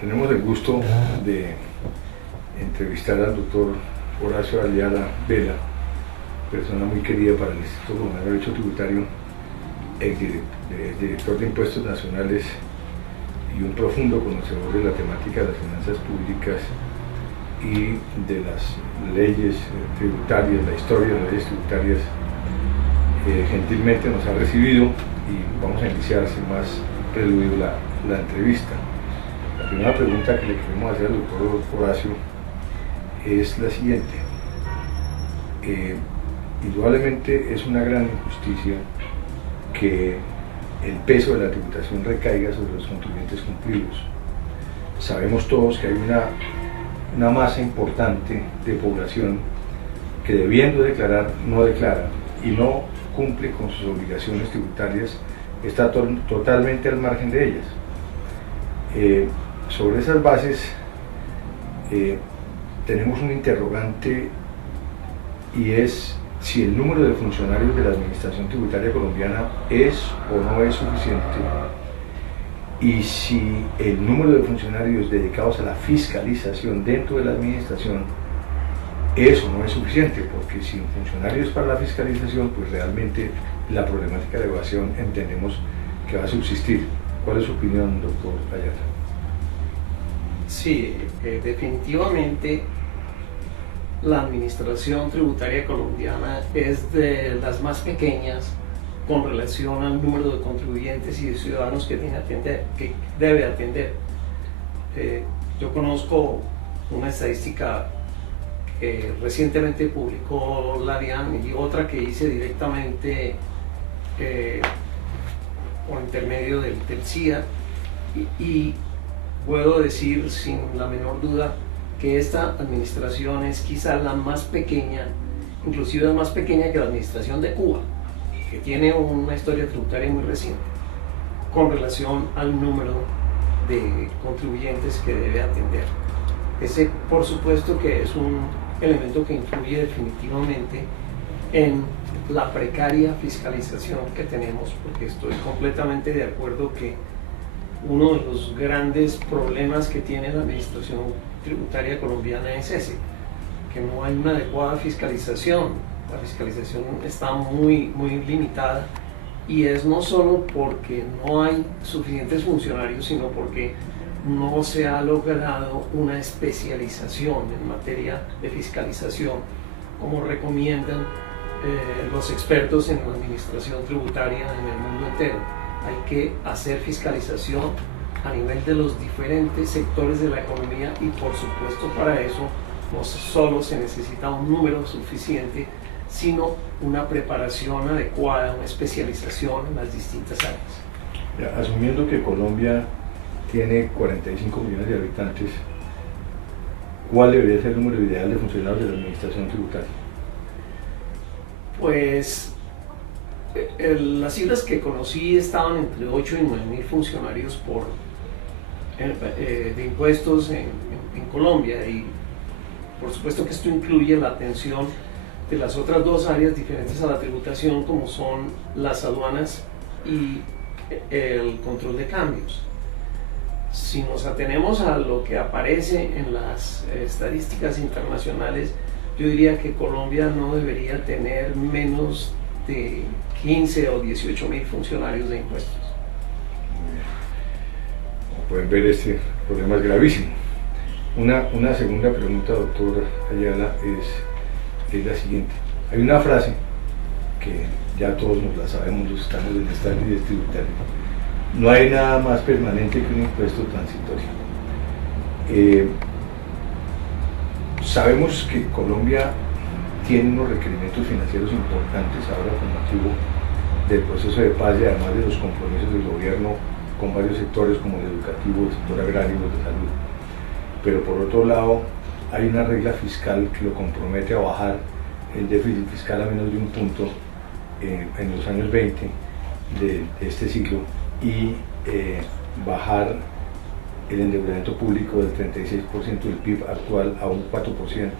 Tenemos el gusto de entrevistar al doctor Horacio Ayala Vela, persona muy querida para el Instituto Colombiano de Derecho Tributario, director de Impuestos Nacionales y un profundo conocedor de la temática de las finanzas públicas y de las leyes tributarias, la historia de las leyes tributarias. Gentilmente nos ha recibido y vamos a iniciar sin más preludio la entrevista. La primera pregunta que le queremos hacer al doctor Horacio es la siguiente. Indudablemente es una gran injusticia que el peso de la tributación recaiga sobre los contribuyentes cumplidos. Sabemos todos que hay una masa importante de población que, debiendo declarar, no declara y no cumple con sus obligaciones tributarias, está totalmente al margen de ellas. Sobre esas bases tenemos un interrogante, y es si el número de funcionarios de la Administración Tributaria colombiana es o no es suficiente, y si el número de funcionarios dedicados a la fiscalización dentro de la administración es o no es suficiente, porque sin funcionarios para la fiscalización, pues realmente la problemática de evasión entendemos que va a subsistir. ¿Cuál es su opinión, doctor Ayala? Sí, definitivamente la administración tributaria colombiana es de las más pequeñas con relación al número de contribuyentes y de ciudadanos que debe atender. Yo conozco una estadística que recientemente publicó la DIAN y otra que hice directamente por intermedio del CIA, y puedo decir sin la menor duda que esta administración es quizá la más pequeña, inclusive más pequeña que la administración de Cuba, que tiene una historia tributaria muy reciente, con relación al número de contribuyentes que debe atender. Ese, por supuesto, que es un elemento que influye definitivamente en la precaria fiscalización que tenemos, porque estoy completamente de acuerdo que uno de los grandes problemas que tiene la administración tributaria colombiana es ese, que no hay una adecuada fiscalización. La fiscalización está muy limitada, y es no solo porque no hay suficientes funcionarios, sino porque no se ha logrado una especialización en materia de fiscalización, como recomiendan los expertos en la administración tributaria en el mundo entero. Hay que hacer fiscalización a nivel de los diferentes sectores de la economía, y por supuesto para eso no solo se necesita un número suficiente, sino una preparación adecuada, una especialización en las distintas áreas. Ya, asumiendo que Colombia tiene 45 millones de habitantes, ¿cuál debería ser el número ideal de funcionarios de la administración tributaria? Pues las cifras que conocí estaban entre 8 y 9 mil funcionarios de impuestos en Colombia, y por supuesto que esto incluye la atención de las otras dos áreas diferentes a la tributación, como son las aduanas y el control de cambios. Si nos atenemos a lo que aparece en las estadísticas internacionales, yo diría que Colombia no debería tener menos de 15 o 18 mil funcionarios de impuestos. Como pueden ver, este problema es gravísimo. Una segunda pregunta, doctor Ayala, es la siguiente. Hay una frase que ya todos nos la sabemos, los que estamos en esta ley tributaria: no hay nada más permanente que un impuesto transitorio. Sabemos que Colombia tiene unos requerimientos financieros importantes ahora con motivo del proceso de paz y además de los compromisos del gobierno con varios sectores como el educativo, el sector agrario y el de salud. Pero por otro lado, hay una regla fiscal que lo compromete a bajar el déficit fiscal a menos de un punto en los años 20 de este siglo, y bajar el endeudamiento público del 36% del PIB actual a un 4%.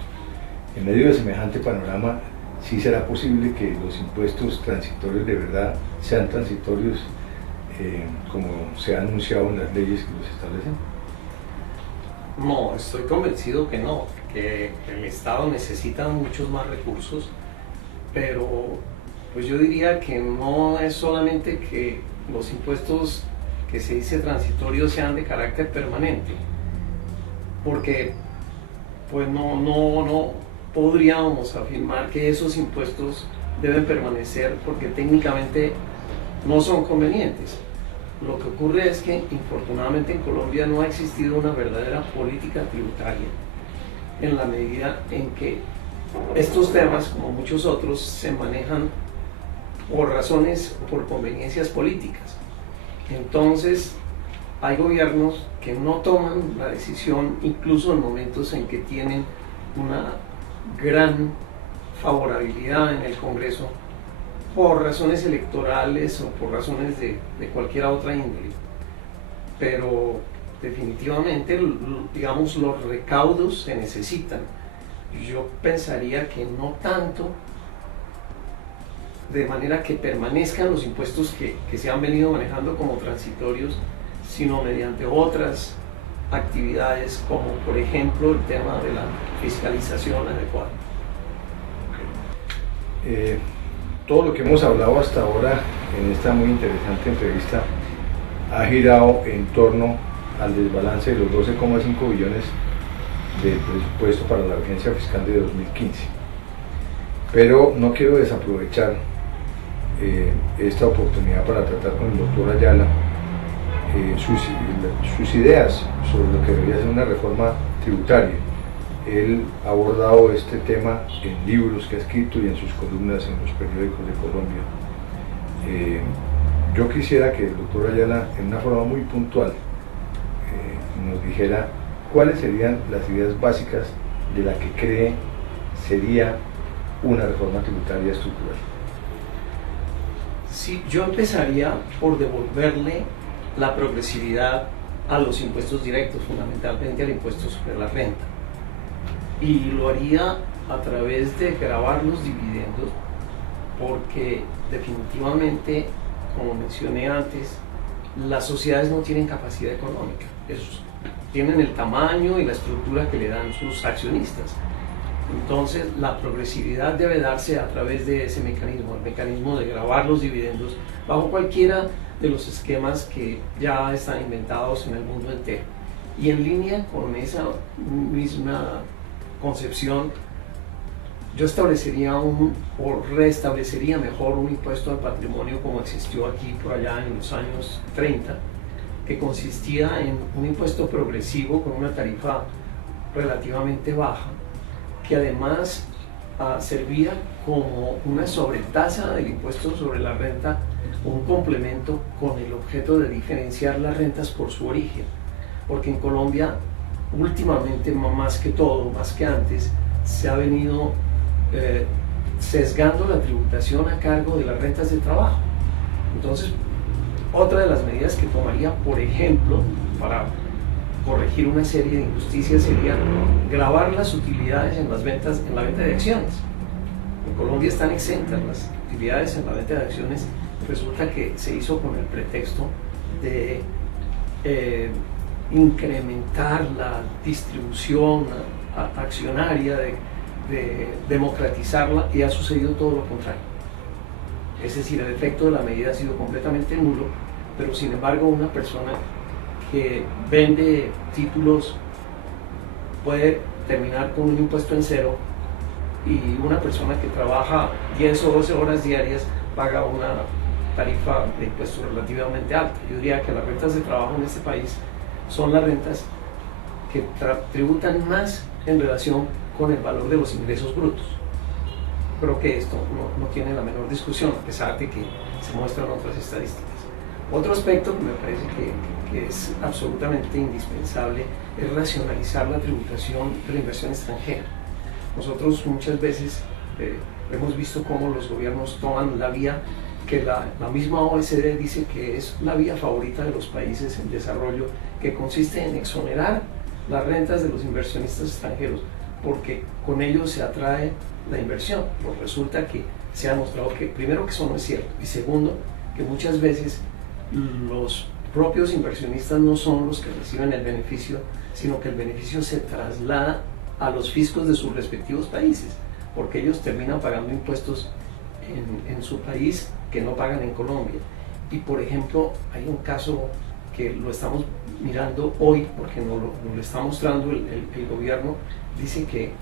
En medio de semejante panorama, ¿sí será posible que los impuestos transitorios de verdad sean transitorios como se ha anunciado en las leyes que los establecen? No, estoy convencido que no, que el Estado necesita muchos más recursos, pero pues yo diría que no es solamente que los impuestos que se dice transitorios sean de carácter permanente, porque pues no podríamos afirmar que esos impuestos deben permanecer porque técnicamente no son convenientes. Lo que ocurre es que infortunadamente en Colombia no ha existido una verdadera política tributaria en la medida en que estos temas, como muchos otros, se manejan por razones, por conveniencias políticas. Entonces, hay gobiernos que no toman la decisión, incluso en momentos en que tienen una gran favorabilidad en el Congreso, por razones electorales o por razones de cualquier otra índole. Pero definitivamente, digamos, los recaudos se necesitan. Yo pensaría que no tanto de manera que permanezcan los impuestos que se han venido manejando como transitorios, sino mediante otras actividades, como por ejemplo el tema de la fiscalización adecuada. Todo lo que hemos hablado hasta ahora en esta muy interesante entrevista ha girado en torno al desbalance de los 12,5 billones del presupuesto para la vigencia fiscal de 2015. Pero no quiero desaprovechar esta oportunidad para tratar con el doctor Ayala sus ideas sobre lo que debería ser una reforma tributaria. Él ha abordado este tema en libros que ha escrito y en sus columnas en los periódicos de Colombia. Yo quisiera que el doctor Ayala, en una forma muy puntual, nos dijera cuáles serían las ideas básicas de la que cree sería una reforma tributaria estructural. Sí, yo empezaría por devolverle la progresividad a los impuestos directos, fundamentalmente al impuesto sobre la renta. Y lo haría a través de gravar los dividendos, porque definitivamente, como mencioné antes, las sociedades no tienen capacidad económica. Tienen el tamaño y la estructura que le dan sus accionistas. Entonces, la progresividad debe darse a través de ese mecanismo, el mecanismo de gravar los dividendos bajo cualquiera de los esquemas que ya están inventados en el mundo entero. Y en línea con esa misma concepción, yo establecería o restablecería mejor un impuesto al patrimonio como existió aquí por allá en los años 30, que consistía en un impuesto progresivo con una tarifa relativamente baja, que además servía como una sobretasa del impuesto sobre la renta, un complemento con el objeto de diferenciar las rentas por su origen, porque en Colombia últimamente, más que todo, más que antes, se ha venido sesgando la tributación a cargo de las rentas de trabajo. Entonces, otra de las medidas que tomaría, por ejemplo, para corregir una serie de injusticias, sería gravar las utilidades en las ventas, en la venta de acciones. En Colombia están exentas las utilidades en la venta de acciones. Resulta que se hizo con el pretexto de incrementar la distribución accionaria, de democratizarla, y ha sucedido todo lo contrario. Es decir, el efecto de la medida ha sido completamente nulo, pero sin embargo una persona que vende títulos puede terminar con un impuesto en cero, y una persona que trabaja 10 o 12 horas diarias paga una tarifa de impuesto relativamente alta. Yo diría que las rentas de trabajo en este país son las rentas que tributan más en relación con el valor de los ingresos brutos. Creo que esto no tiene la menor discusión, a pesar de que se muestran otras estadísticas. Otro aspecto que me parece que es absolutamente indispensable es racionalizar la tributación de la inversión extranjera. Nosotros muchas veces hemos visto cómo los gobiernos toman la vía que la misma OECD dice que es la vía favorita de los países en desarrollo, que consiste en exonerar las rentas de los inversionistas extranjeros, porque con ello se atrae la inversión. Pues resulta que se ha mostrado que, primero, que eso no es cierto, y segundo, que muchas veces los propios inversionistas no son los que reciben el beneficio sino que el beneficio se traslada a los fiscos de sus respectivos países, porque ellos terminan pagando impuestos en su país que no pagan en Colombia. Y por ejemplo, hay un caso que lo estamos mirando hoy, porque nos lo está mostrando el gobierno, dice que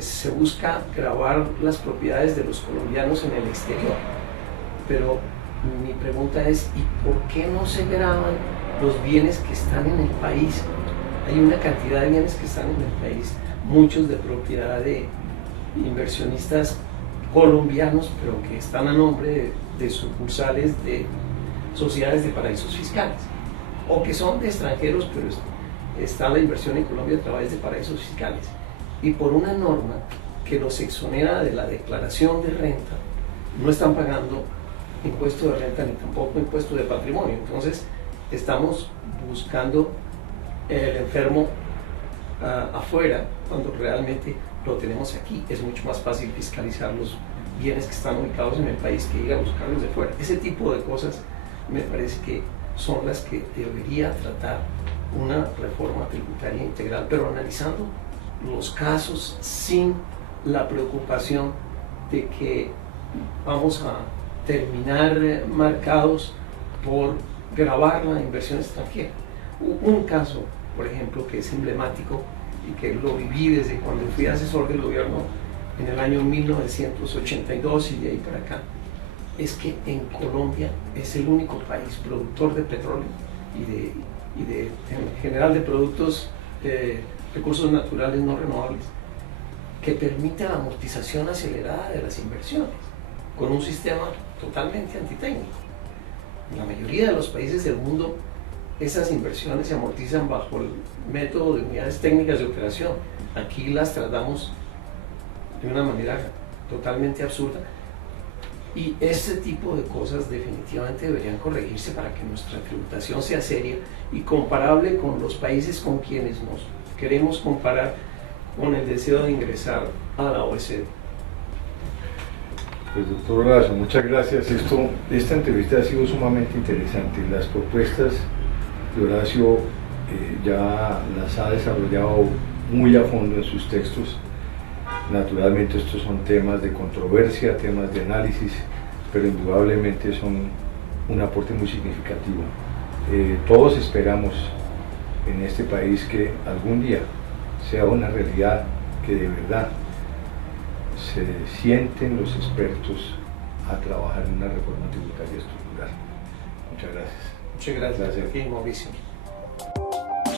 se busca gravar las propiedades de los colombianos en el exterior. Pero mi pregunta es, ¿y por qué no se graban los bienes que están en el país? Hay una cantidad de bienes que están en el país, muchos de propiedad de inversionistas colombianos, pero que están a nombre de sucursales de sociedades de paraísos fiscales, o que son de extranjeros, pero está la inversión en Colombia a través de paraísos fiscales. Y por una norma que los exonera de la declaración de renta, no están pagando impuesto de renta ni tampoco impuesto de patrimonio. Entonces estamos buscando el enfermo afuera, cuando realmente lo tenemos aquí. Es mucho más fácil fiscalizar los bienes que están ubicados en el país que ir a buscarlos de fuera. Ese tipo de cosas me parece que son las que debería tratar una reforma tributaria integral, pero analizando los casos sin la preocupación de que vamos a terminar marcados por gravar la inversión extranjera. Un caso, por ejemplo, que es emblemático y que lo viví desde cuando fui asesor del gobierno en el año 1982 y de ahí para acá, es que en Colombia es el único país productor de petróleo y en general de productos, recursos naturales no renovables, que permite la amortización acelerada de las inversiones, con un sistema totalmente antitécnico. En la mayoría de los países del mundo, esas inversiones se amortizan bajo el método de unidades técnicas de operación. Aquí las tratamos de una manera totalmente absurda. Y este tipo de cosas definitivamente deberían corregirse para que nuestra tributación sea seria y comparable con los países con quienes nos queremos comparar con el deseo de ingresar a la OECD. Pues doctor Horacio, muchas gracias. Esta entrevista ha sido sumamente interesante. Las propuestas de Horacio ya las ha desarrollado muy a fondo en sus textos. Naturalmente estos son temas de controversia, temas de análisis, pero indudablemente son un aporte muy significativo. Todos esperamos en este país que algún día sea una realidad, que de verdad se sienten los expertos a trabajar en una reforma tributaria estructural. Muchas gracias. Muchas gracias a ti, Mauricio.